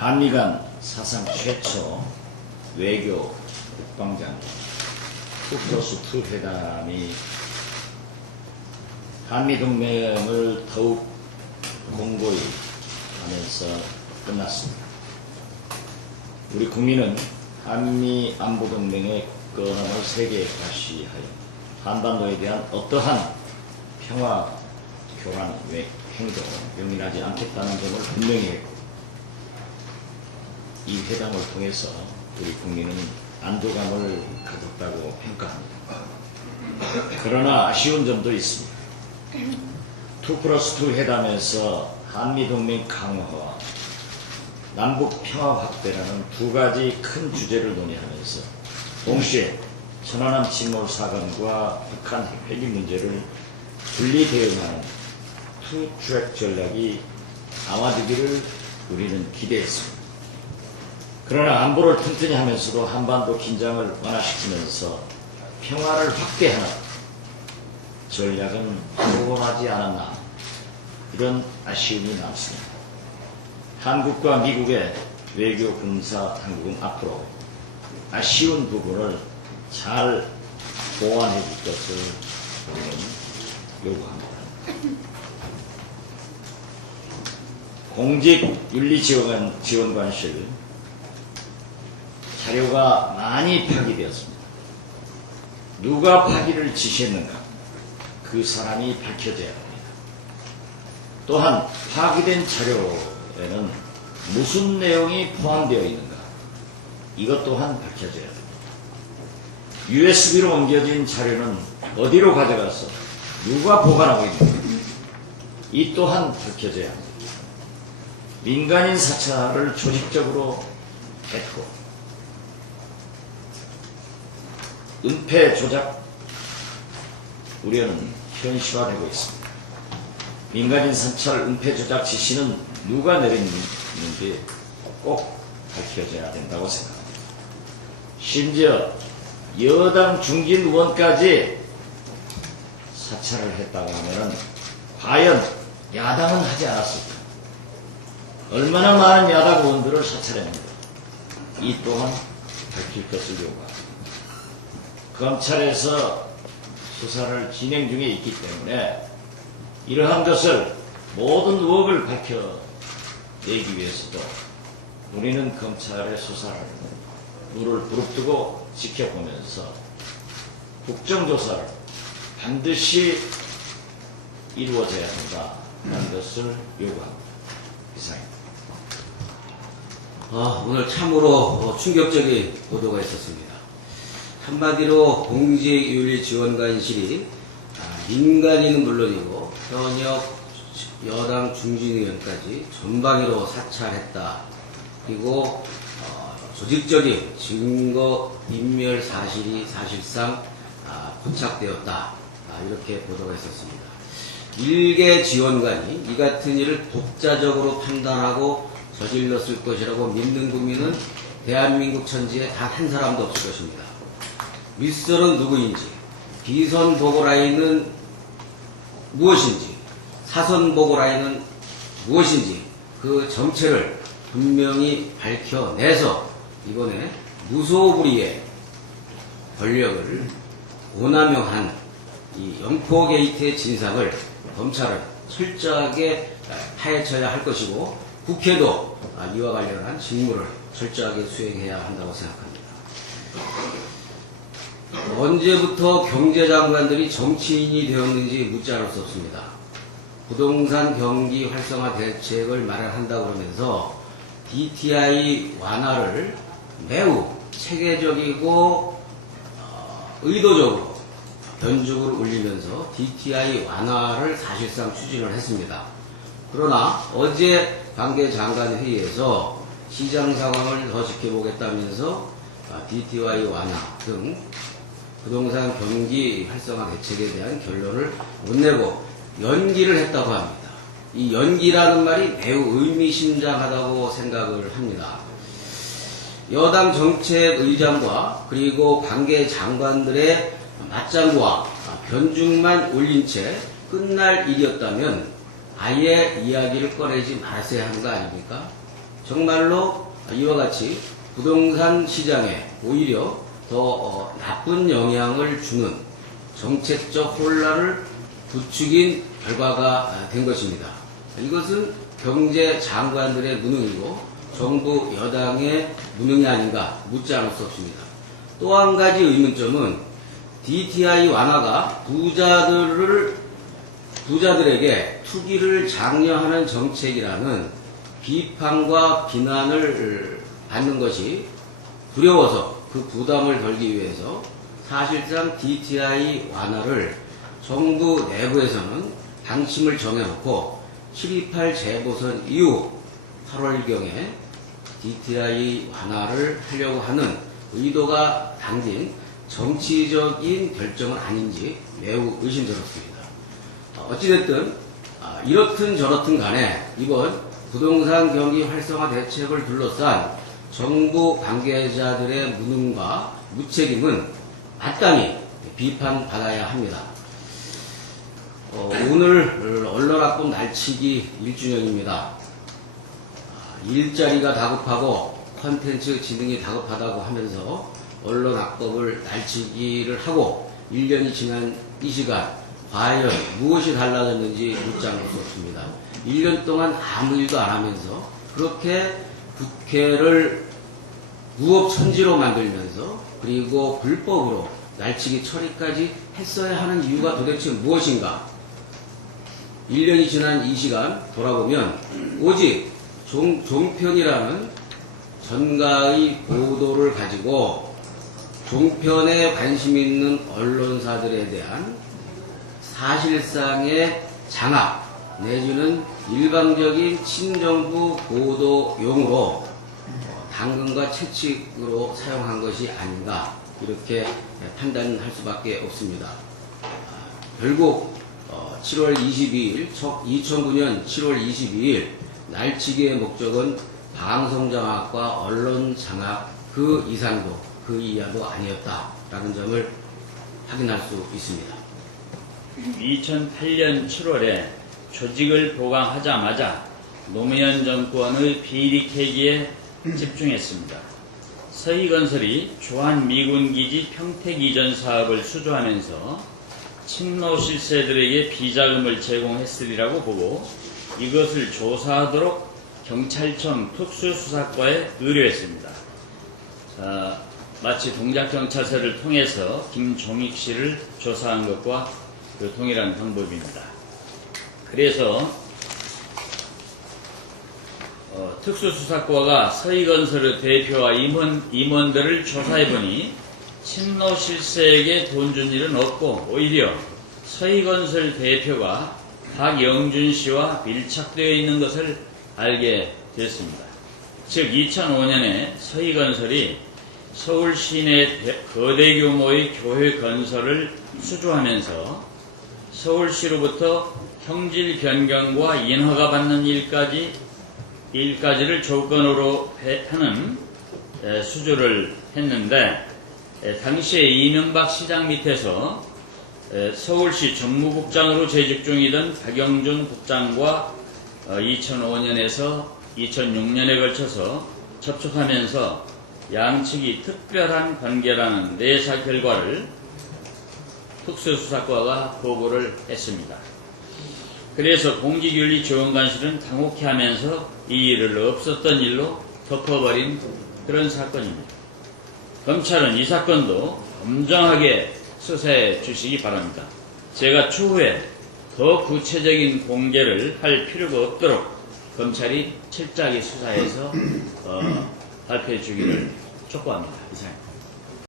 한미 간 사상 최초 외교 국방장 2+2 회담이 한미동맹을 더욱 공고히 하면서 끝났습니다. 우리 국민은 한미 안보동맹의 끊임을 세계에 과시하여 한반도에 대한 어떠한 평화 교란 행동 용인하지 않겠다는 점을 분명히 했고, 이 회담을 통해서 우리 국민은 안도감을 가졌다고 평가합니다. 그러나 아쉬운 점도 있습니다. 2+2 회담에서 한미동맹 강화와 남북 평화 확대라는 두 가지 큰 주제를 논의하면서 동시에 천안함 침몰 사건과 북한 핵폐기 문제를 분리 대응하는 투트랙 전략이 아마되기를 우리는 기대했습니다. 그러나 안보를 튼튼히 하면서도 한반도 긴장을 완화시키면서 평화를 확대하는 전략은 성공하지 않았나, 이런 아쉬움이 남습니다. 한국과 미국의 외교 군사 당국은 앞으로 아쉬운 부분을 잘 보완해 줄 것을 우리는 요구합니다. 공직윤리지원관실 자료가 많이 파기되었습니다. 누가 파기를 지시했는가, 그 사람이 밝혀져야 합니다. 또한 파기된 자료에는 무슨 내용이 포함되어 있는가, 이것 또한 밝혀져야 합니다. USB로 옮겨진 자료는 어디로 가져가서 누가 보관하고 있는가, 이 또한 밝혀져야 합니다. 민간인 사찰을 조직적으로 했고 은폐 조작 우려는 현실화되고 있습니다. 민간인 사찰 은폐 조작 지시는 누가 내렸는지 꼭 밝혀져야 된다고 생각합니다. 심지어 여당 중진 의원까지 사찰을 했다고 하면 과연 야당은 하지 않았을까? 얼마나 많은 야당 의원들을 사찰했는가, 이 또한 밝힐 것을 요구합니다. 검찰에서 수사를 진행 중에 있기 때문에 이러한 것을, 모든 의혹을 밝혀내기 위해서도 우리는 검찰의 수사를 눈을 부릅뜨고 지켜보면서 국정조사를 반드시 이루어져야 한다는 것을 요구합니다. 이상입니다. 오늘 참으로 충격적인 보도가 있었습니다. 한마디로 공직윤리지원관실이 민간인은 물론이고 현역 여당 중진의원까지 전방위로 사찰했다. 그리고 조직적인 증거 인멸 사실이 사실상 포착되었다. 이렇게 보도가 있었습니다. 일개 지원관이 이 같은 일을 독자적으로 판단하고 저질렀을 것이라고 믿는 국민은 대한민국 천지에 단 한 사람도 없을 것입니다. 윗선은 누구인지, 비선 보고라인은 무엇인지, 사선 보고라인은 무엇인지 그 정체를 분명히 밝혀내서 이번에 무소불위의 권력을 오남용한 이 영포 게이트의 진상을 검찰은 철저하게 파헤쳐야 할 것이고, 국회도 이와 관련한 직무를 철저하게 수행해야 한다고 생각합니다. 언제부터 경제장관들이 정치인이 되었는지 묻지 않을 수 없습니다. 부동산 경기 활성화 대책을 마련한다고 그러면서 DTI 완화를 매우 체계적이고 의도적으로 변죽을 올리면서 DTI 완화를 사실상 추진을 했습니다. 그러나 어제 관계장관회의에서 시장 상황을 더 지켜보겠다면서 DTI 완화 등 부동산 경기 활성화 대책에 대한 결론을 못 내고 연기를 했다고 합니다. 이 연기라는 말이 매우 의미심장하다고 생각을 합니다. 여당 정책의장과 그리고 관계장관들의 맞장구와 변죽만 올린 채 끝날 일이었다면 아예 이야기를 꺼내지 말았어야 하는 거 아닙니까? 정말로 이와 같이 부동산 시장에 오히려 더 나쁜 영향을 주는 정책적 혼란을 부추긴 결과가 된 것입니다. 이것은 경제 장관들의 무능이고 정부 여당의 무능이 아닌가 묻지 않을 수 없습니다. 또 한 가지 의문점은 DTI 완화가 부자들에게 투기를 장려하는 정책이라는 비판과 비난을 받는 것이 두려워서 그 부담을 덜기 위해서 사실상 DTI 완화를 정부 내부에서는 방침을 정해놓고 7.28 재보선 이후 8월경에 DTI 완화를 하려고 하는 의도가 담긴 정치적인 결정은 아닌지 매우 의심스럽습니다. 어찌됐든 이렇든 저렇든 간에 이번 부동산 경기 활성화 대책을 둘러싼 정부 관계자들의 무능과 무책임은 마땅히 비판받아야 합니다. 오늘 언론학법 날치기 1주년입니다. 일자리가 다급하고 콘텐츠 진흥이 다급하다고 하면서 언론학법을 날치기를 하고 1년이 지난 이 시간 과연 무엇이 달라졌는지 묻지 않을 수 없습니다. 1년 동안 아무 일도 안 하면서 그렇게 국회를 무법천지로 만들면서 그리고 불법으로 날치기 처리까지 했어야 하는 이유가 도대체 무엇인가? 1년이 지난 이 시간 돌아보면 오직 종편이라는 전가의 보도를 가지고 종편에 관심 있는 언론사들에 대한 사실상의 장악 내지는 일방적인 친정부 보도용으로 당근과 채찍으로 사용한 것이 아닌가 이렇게 판단할 수밖에 없습니다. 결국 7월 22일 2009년 7월 22일 날치기의 목적은 방송장악과 언론장악 그 이상도 그 이하도 아니었다라는 점을 확인할 수 있습니다. 2008년 7월에 조직을 보강하자마자 노무현 정권의 비리 캐기에 집중했습니다. 서희건설이 주한미군기지 평택 이전 사업을 수주하면서 친노 실세들에게 비자금을 제공했으리라고 보고 이것을 조사하도록 경찰청 특수수사과에 의뢰했습니다. 마치 동작경찰서를 통해서 김종익 씨를 조사한 것과 동일한 방법입니다. 그래서 특수수사과가 서희건설의 대표와 임원들을 조사해보니 친노 실세에게 돈 준 일은 없고 오히려 서희건설 대표가 박영준 씨와 밀착되어 있는 것을 알게 됐습니다. 즉 2005년에 서희건설이 서울 시내 거대 규모의 교회 건설을 수주하면서 서울시로부터 형질 변경과 인허가 받는 일까지를 조건으로 하는 수주를 했는데 당시에 이명박 시장 밑에서 서울시 정무국장으로 재직 중이던 박영준 국장과 2005년에서 2006년에 걸쳐서 접촉하면서 양측이 특별한 관계라는 내사 결과를 특수수사과가 보고를 했습니다. 그래서 공직윤리지원관실은 당혹해하면서 이 일을 없었던 일로 덮어버린 그런 사건입니다. 검찰은 이 사건도 엄정하게 수사해 주시기 바랍니다. 제가 추후에 더 구체적인 공개를 할 필요가 없도록 검찰이 철저하게 수사해서 발표해 주기를 촉구합니다. 이상.